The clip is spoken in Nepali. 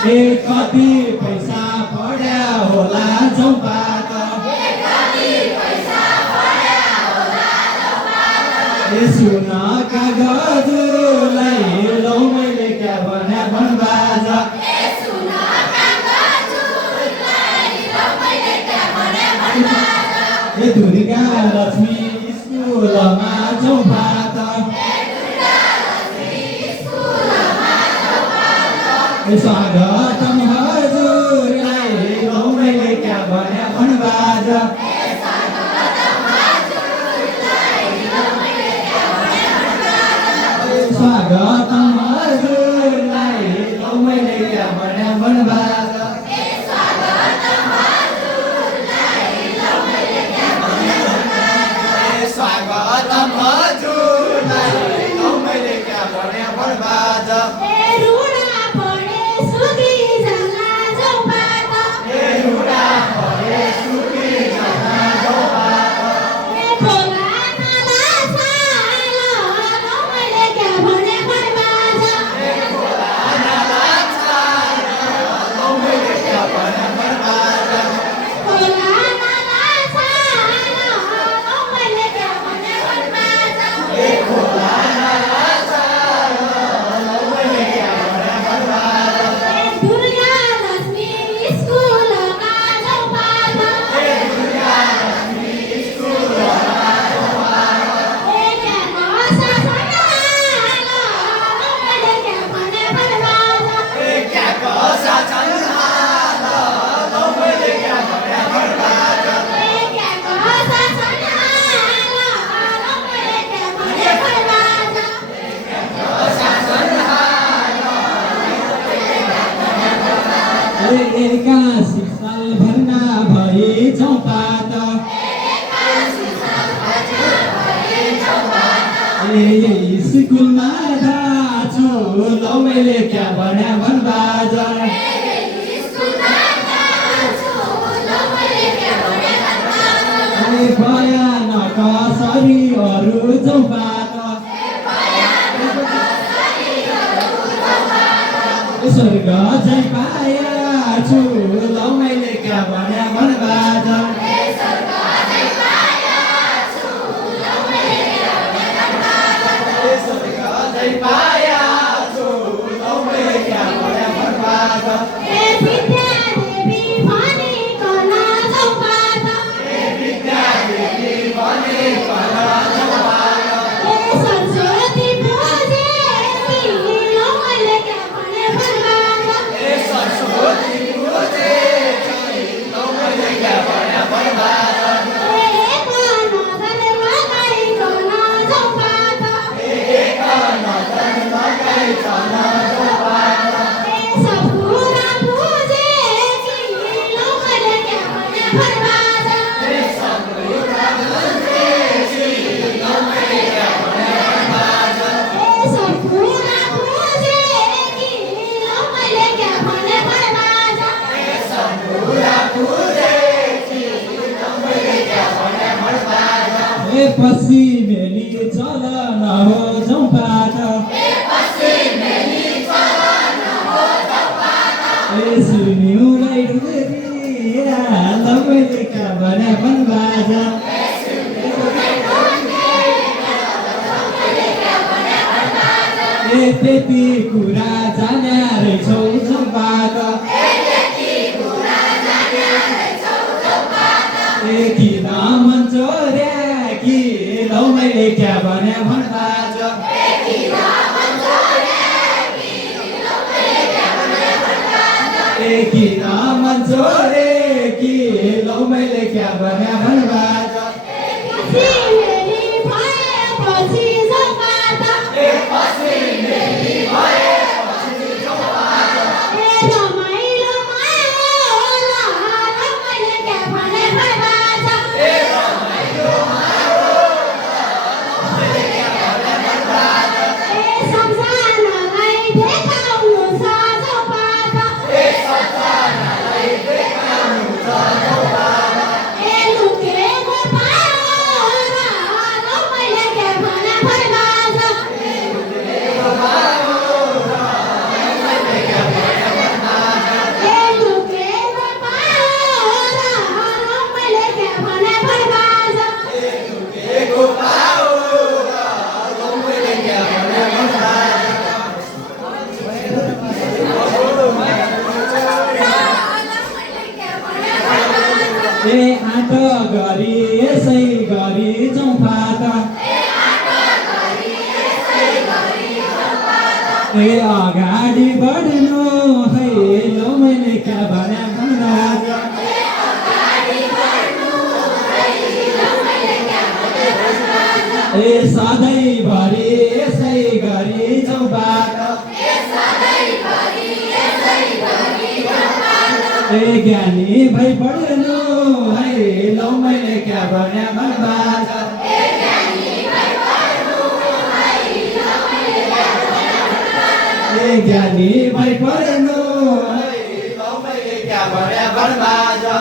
कति पैसा पढ्या होला चौपात सुन कागजलाई लौ मैले क्या भन्या भनबाज दुर्गा लक्ष्मी स्कुलमा चौपात स्वागतम हजुरलाई लौ मैले क्या भन्या भनबाज स्वागतम हजुरलाई लौ मैले क्या भन्या भनबाज स्वागतम हजुरलाई लौ मैले क्या भन्या भनबाज एकासी साल भर्ना भए चौपात स्कुलमा छु लौ मैले क्या भन्या भनबाज बयान कसरी अरू चौपात स्वर्ग चाहिँ पाया छु लौ मैले क्या भन्या भनबाज स्वर्ग चाहिँ पाया छु लौ मैले क्या भन्या भनबाज पश्चिमेली चलन हो चौपात सुन्युलाई रुरिया लौ मैले क्या भन्या भनबाज त्यति कुरा जान्या रहेछौ चौपात किन मन चोर्या कि लौ मैले क्या भन्या भनबाज किन मन चोरे कि लौ मैले क्या भन्या भनबाज गरी यसै गरी जाउँ फाटा ए अगाडि बढ्नु है लौ मैले क्या भने भन्दा ए सधैँभरि यसै गरी जाउँ बाटो ए ज्ञानी भई पढ्नु है लौ मैले क्या भने भन्दा ए ज्ञानी भई पढ्नु है लौ मैले क्या भने भन्दा